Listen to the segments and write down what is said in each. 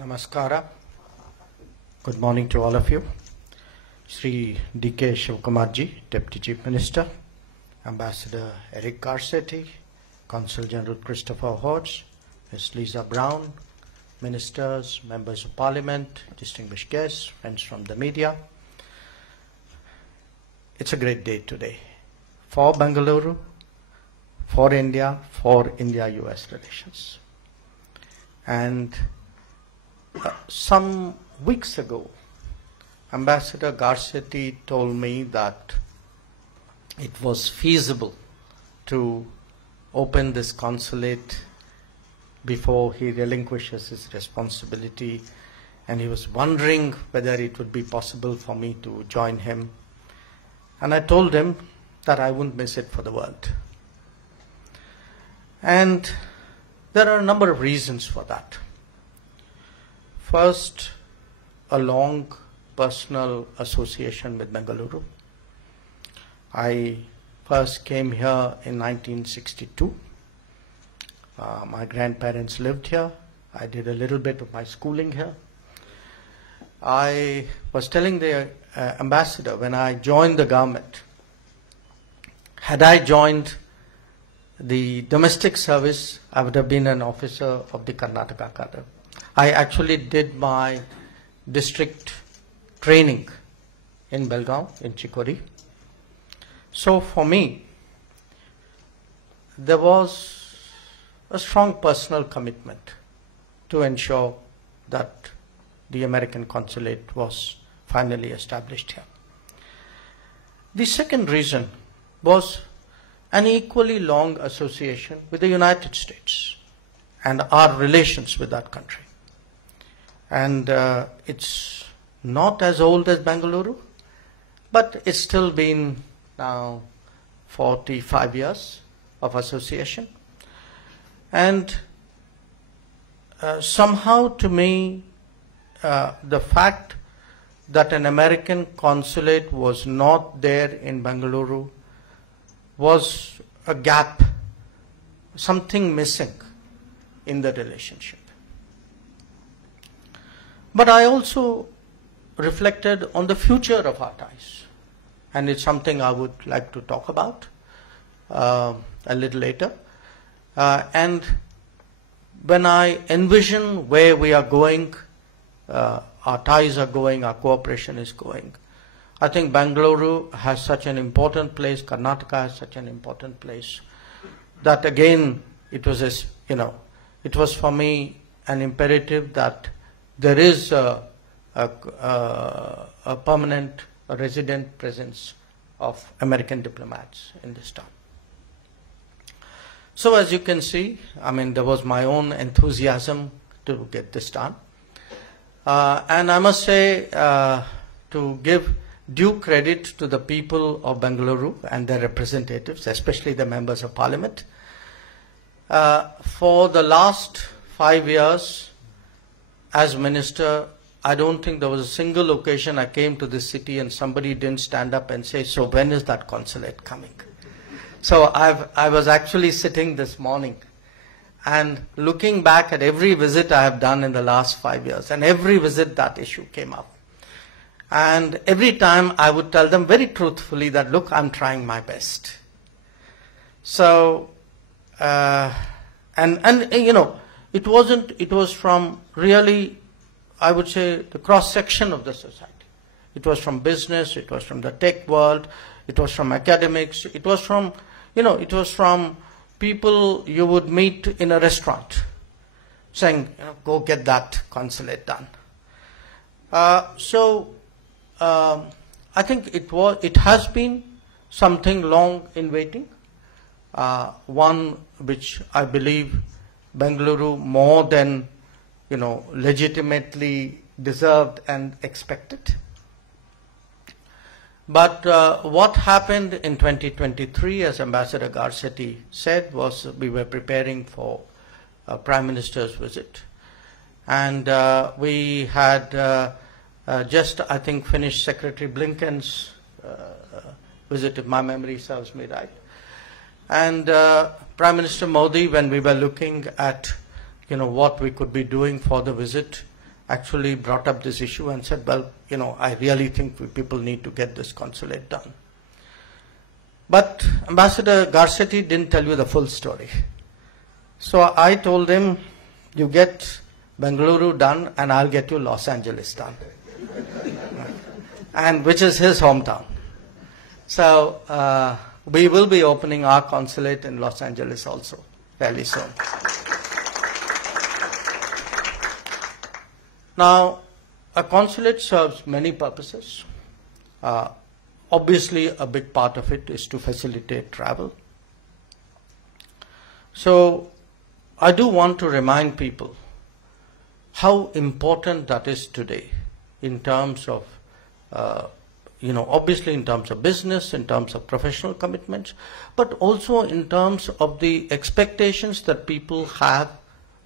Namaskara. Good morning to all of you. Sri D.K. Shivkumarji, Deputy Chief Minister, Ambassador Eric Garcetti, Consul General Christopher Hodge, Ms. Lisa Brown, Ministers, Members of Parliament, distinguished guests, friends from the media. It's a great day today for Bengaluru, for India-US relations. And some weeks ago, Ambassador Garcetti told me that it was feasible to open this consulate before he relinquishes his responsibility, and he was wondering whether it would be possible for me to join him. And I told him that I wouldn't miss it for the world. And there are a number of reasons for that. First, a long personal association with Bengaluru. I first came here in 1962. My grandparents lived here. I did a little bit of my schooling here. I was telling the ambassador when I joined the government, had I joined the domestic service, I would have been an officer of the Karnataka cadre. I actually did my district training in Belgaum, in Chikori. So for me, there was a strong personal commitment to ensure that the American consulate was finally established here. The second reason was an equally long association with the United States and our relations with that country. And it's not as old as Bengaluru, but it's still been now 45 years of association. And somehow to me, the fact that an American consulate was not there in Bengaluru was a gap, something missing in the relationship. But I also reflected on the future of our ties, and it's something I would like to talk about a little later. And when I envision where we are going, our ties are going, our cooperation is going, I think Bengaluru has such an important place, Karnataka has such an important place, that again it was, it was for me an imperative that there is a permanent, resident presence of American diplomats in this town. So as you can see, there was my own enthusiasm to get this done. And I must say, to give due credit to the people of Bengaluru and their representatives, especially the members of Parliament, for the last 5 years as minister, I don't think there was a single occasion I came to this city and somebody didn't stand up and say, so when is that consulate coming? So I was actually sitting this morning and looking back at every visit I have done in the last 5 years, and every visit that issue came up. And every time I would tell them very truthfully that, look, I'm trying my best. So, it was from really, I would say, the cross-section of the society. It was from business, it was from the tech world, it was from academics, it was from, it was from people you would meet in a restaurant saying, go get that consulate done. I think it has been something long in waiting, one which I believe Bengaluru more than, legitimately deserved and expected. But what happened in 2023, as Ambassador Garcetti said, was we were preparing for a Prime Minister's visit. And we had just, I think, finished Secretary Blinken's visit, if my memory serves me right. And Prime Minister Modi, when we were looking at what we could be doing for the visit, actually brought up this issue and said, well, I really think people need to get this consulate done. But Ambassador Garcetti didn't tell you the full story. So I told him, you get Bengaluru done and I'll get you Los Angeles done. And which is his hometown. So we will be opening our consulate in Los Angeles also fairly soon. Now, a consulate serves many purposes. Obviously, a big part of it is to facilitate travel. So, I do want to remind people how important that is today in terms of, obviously in terms of business, in terms of professional commitments, but also in terms of the expectations that people have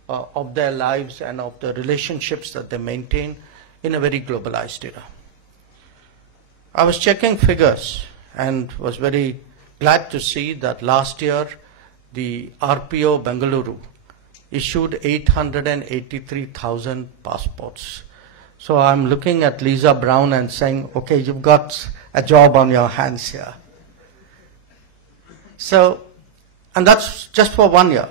of their lives and of the relationships that they maintain in a very globalized era. I was checking figures and was very glad to see that last year the RPO Bengaluru issued 883,000 passports. So I'm looking at Lisa Brown and saying, okay, you've got a job on your hands here. So, and that's just for 1 year.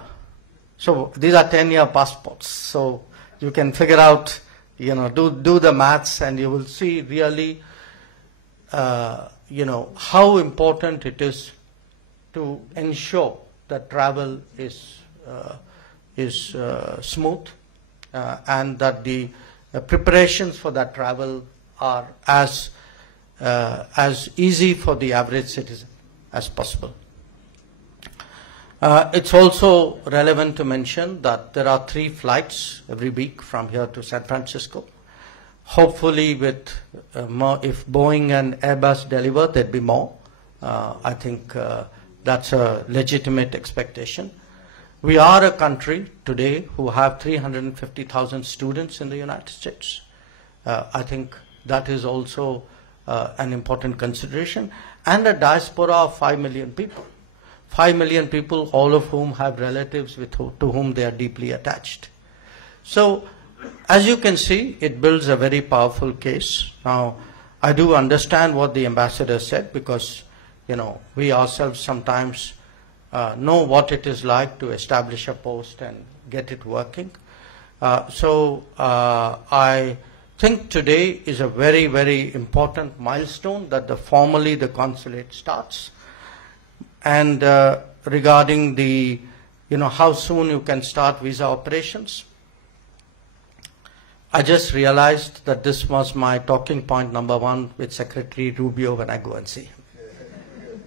So these are 10-year passports. So you can figure out, do the maths and you will see really, how important it is to ensure that travel is smooth and that the preparations for that travel are as easy for the average citizen as possible. It's also relevant to mention that there are 3 flights every week from here to San Francisco. Hopefully with more, if Boeing and Airbus deliver, there'd be more. I think that's a legitimate expectation. We are a country today who have 350,000 students in the United States. I think that is also an important consideration. And a diaspora of 5 million people. 5 million people, all of whom have relatives to whom they are deeply attached. So, as you can see, it builds a very powerful case. Now, I do understand what the ambassador said because, we ourselves sometimes know what it is like to establish a post and get it working. I think today is a very, very important milestone that formally the consulate starts. And regarding the, how soon you can start visa operations, I just realized that this was my talking point number 1 with Secretary Rubio when I go and see him.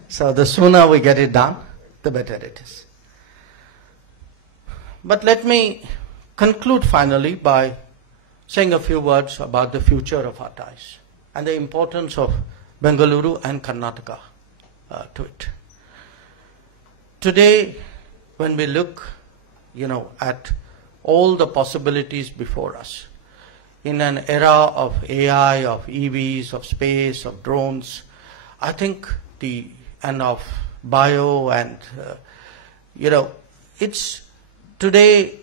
So the sooner we get it done, the better it is. But let me conclude finally by saying a few words about the future of our ties and the importance of Bengaluru and Karnataka to it. Today, when we look, at all the possibilities before us, in an era of AI, of EVs, of space, of drones, I think and of bio and, it's today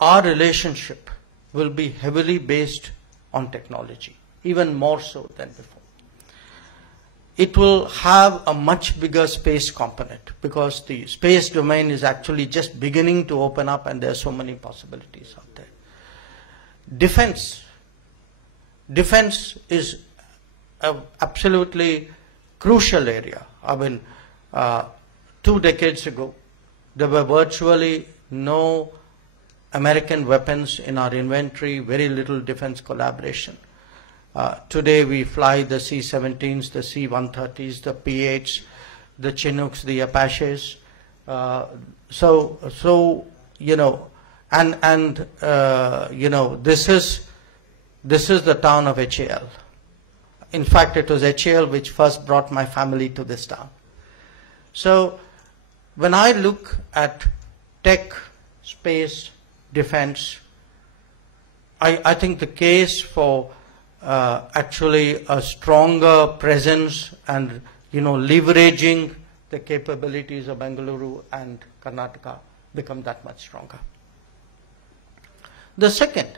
our relationship will be heavily based on technology, even more so than before. It will have a much bigger space component because the space domain is actually just beginning to open up and there are so many possibilities out there. Defense is an absolutely crucial area. I mean, 2 decades ago, there were virtually no American weapons in our inventory, very little defense collaboration. Today we fly the C-17s, the C-130s, the P-8s, the Chinooks, the Apaches. This is the town of HAL. In fact, it was HAL which first brought my family to this town. So when I look at tech, space, defense, I think the case for actually a stronger presence and leveraging the capabilities of Bengaluru and Karnataka become that much stronger. The second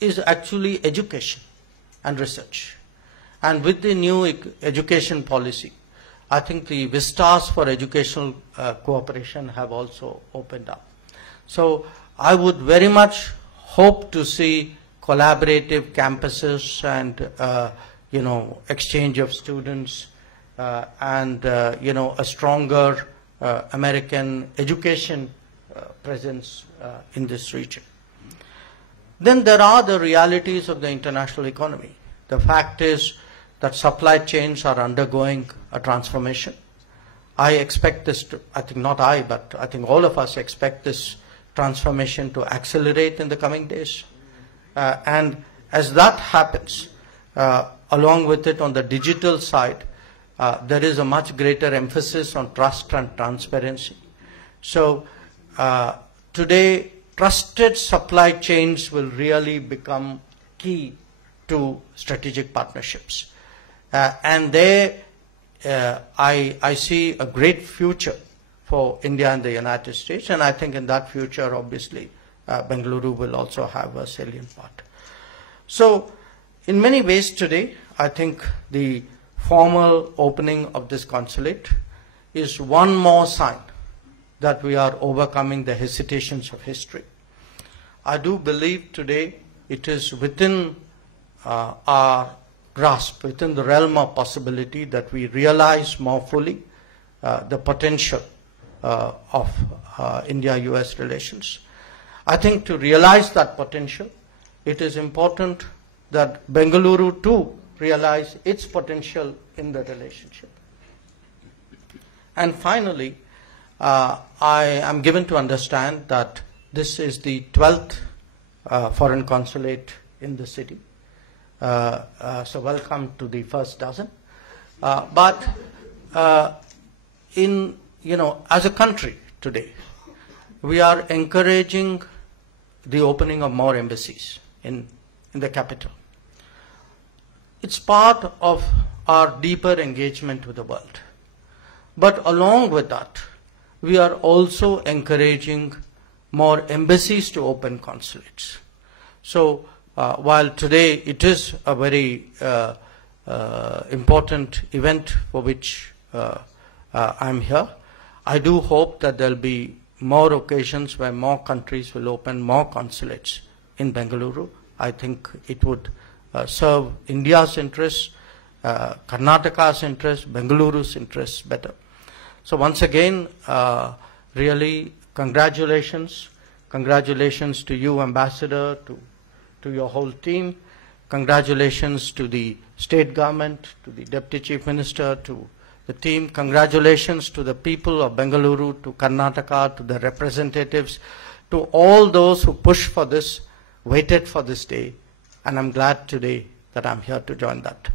is actually education and research. And with the new education policy, I think the vistas for educational cooperation have also opened up. So I would very much hope to see collaborative campuses and exchange of students and a stronger American education presence in this region. Then there are the realities of the international economy. The fact is that supply chains are undergoing a transformation. I expect this to, I think not I, but I think all of us expect this transformation to accelerate in the coming days. And as that happens, along with it on the digital side, there is a much greater emphasis on trust and transparency. So today, trusted supply chains will really become key to strategic partnerships. And there, I see a great future for India and the United States, and I think in that future, obviously, Bengaluru will also have a salient part. So, in many ways today, I think the formal opening of this consulate is one more sign that we are overcoming the hesitations of history. I do believe today it is within our grasp, within the realm of possibility, that we realize more fully the potential of India-US relations. I think to realize that potential, it is important that Bengaluru too realize its potential in the relationship. And finally, I am given to understand that this is the 12th foreign consulate in the city. So welcome to the first dozen. But as a country today, we are encouraging the opening of more embassies in the capital. It's part of our deeper engagement with the world. But along with that, we are also encouraging more embassies to open consulates. So while today it is a very important event for which I'm here, I do hope that there'll be more occasions where more countries will open more consulates in Bengaluru. I think it would serve India's interests, Karnataka's interests, Bengaluru's interests better. So once again, really congratulations. Congratulations to you, Ambassador, to your whole team. Congratulations to the state government, to the Deputy Chief Minister, to the team. Congratulations to the people of Bengaluru, to Karnataka, to the representatives, to all those who pushed for this, waited for this day, and I'm glad today that I'm here to join that.